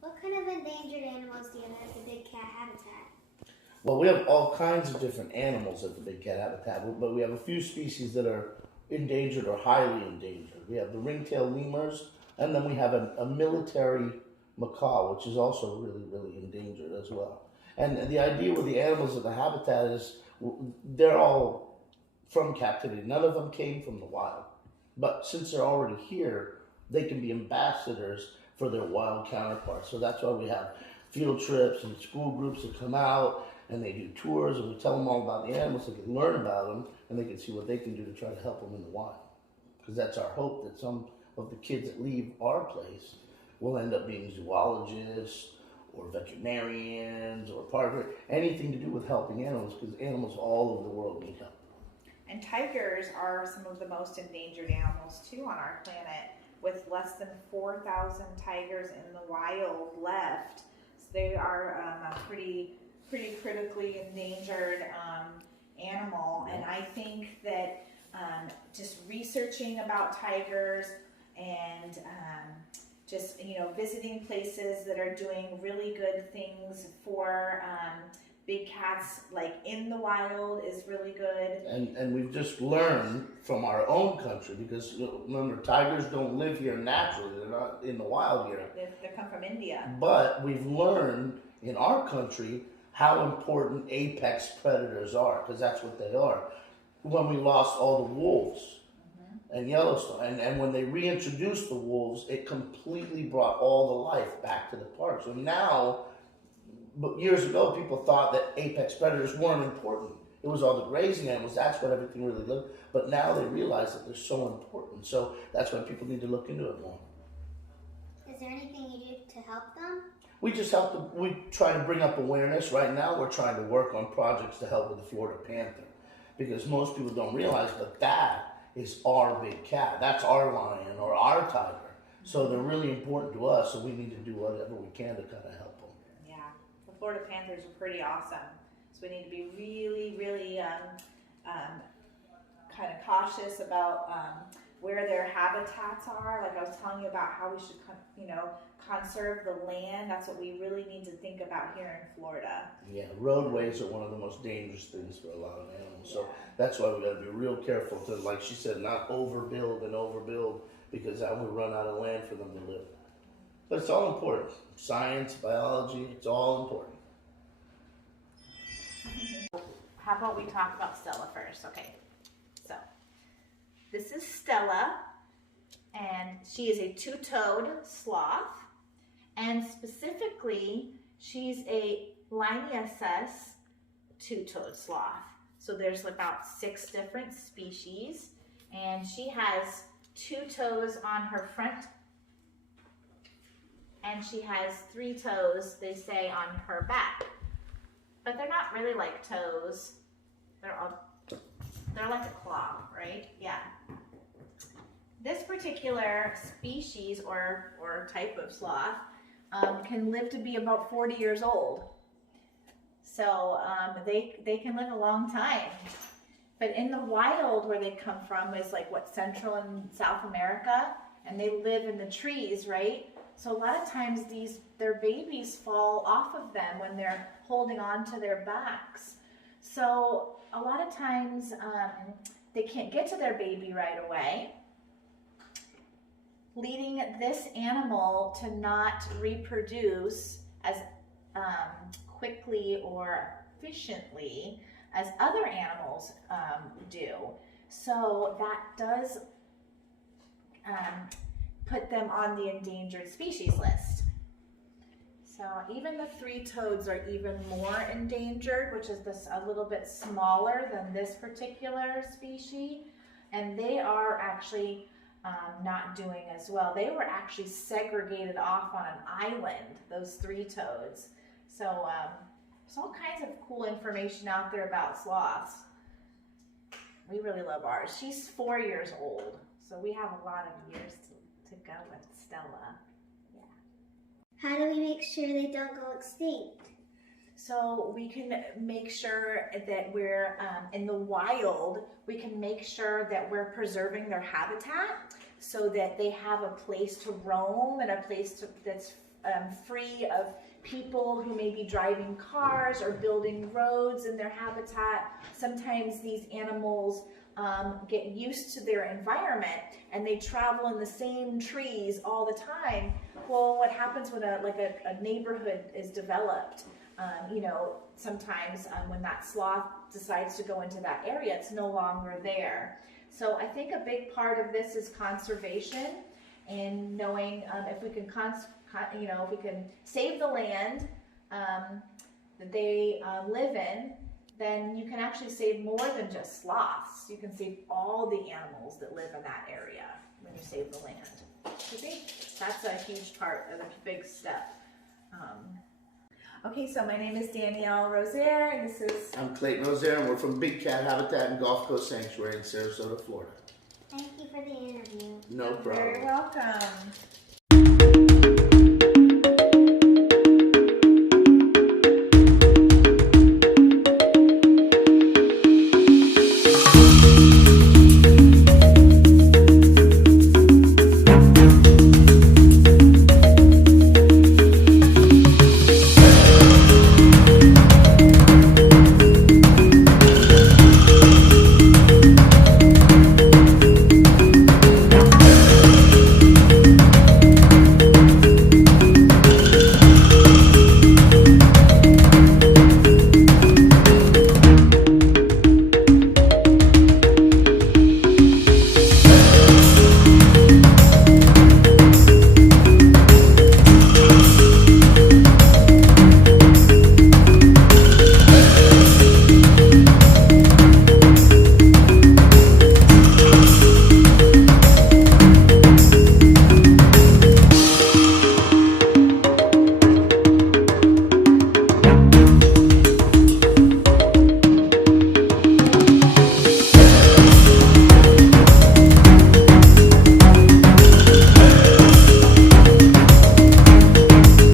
What kind of endangered animals do you have at the big cat habitat? Well, we have all kinds of different animals at the big cat habitat, but we have a few species that are endangered or highly endangered. We have the ringtail lemurs, and then we have a military macaw, which is also really, really endangered as well. And the idea with the animals at the habitat is they're all from captivity. None of them came from the wild. But since they're already here, they can be ambassadors for their wild counterparts. So that's why we have field trips and school groups that come out and they do tours and we tell them all about the animals. They can learn about them and they can see what they can do to try to help them in the wild. Because that's our hope, that some of the kids that leave our place will end up being zoologists or veterinarians or anything to do with helping animals, because animals all over the world need help. And tigers are some of the most endangered animals too on our planet, with less than 4,000 tigers in the wild left. So they are a pretty critically endangered animal. And I think that just researching about tigers and just visiting places that are doing really good things for big cats, like in the wild, is really good. And we've just learned from our own country, because remember, tigers don't live here naturally. They're not in the wild here. They come from India. But we've learned in our country how important apex predators are, because that's what they are. When we lost all the wolves and Yellowstone, and when they reintroduced the wolves, it completely brought all the life back to the park. So now, but years ago, people thought that apex predators weren't important. It was all the grazing animals. That's what everything really looked. But now they realize that they're so important. So that's why people need to look into it more. Is there anything you do to help them? We just help them. We try to bring up awareness. Right now, we're trying to work on projects to help with the Florida panther, because most people don't realize, but that is our big cat. That's our lion or our tiger. So they're really important to us. So we need to do whatever we can to kind of help them. Yeah, the Florida panthers are pretty awesome. So we need to be really kind of cautious about where their habitats are. Like I was telling you about how we should, conserve the land. That's what we really need to think about here in Florida. Yeah, roadways are one of the most dangerous things for a lot of animals. Yeah. So that's why we got to be real careful to, like she said, not overbuild, because that will run out of land for them to live. But it's all important. Science, biology, it's all important. How about we talk about Stella first? Okay, so this is Stella, and she is a two-toed sloth, and specifically she's a Lineaceous two-toed sloth. So there's about 6 different species, and she has 2 toes on her front, and she has 3 toes, they say, on her back. But they're not really like toes. They're like a claw, right? Yeah. This particular species or type of sloth can live to be about 40 years old. So they can live a long time. But in the wild, where they come from is like Central and South America, and they live in the trees, right? So a lot of times their babies fall off of them when they're holding on to their backs. So a lot of times they can't get to their baby right away, leading this animal to not reproduce as quickly or efficiently as other animals do. So that does put them on the endangered species list. So even the 3 toads are even more endangered, which is a little bit smaller than this particular species, and they are actually not doing as well. They were actually segregated off on an island, those 3 toads. So there's all kinds of cool information out there about sloths. We really love ours. She's 4 years old, so we have a lot of years to go with Stella. Yeah. How do we make sure they don't go extinct? So we can make sure that we're in the wild, we can make sure that we're preserving their habitat so that they have a place to roam and a place that's free of people who may be driving cars or building roads in their habitat. Sometimes these animals get used to their environment and they travel in the same trees all the time. Well, what happens when a neighborhood is developed? Sometimes when that sloth decides to go into that area, it's no longer there. So I think a big part of this is conservation and knowing if we can if we can save the land that they live in, then you can actually save more than just sloths. You can save all the animals that live in that area when you save the land. I think that's a huge part of a big step. Okay, so my name is Danielle Rozier, and this is... I'm Clayton Rozier, and we're from Big Cat Habitat and Gulf Coast Sanctuary in Sarasota, Florida. Thank you for the interview. No problem. You're very welcome.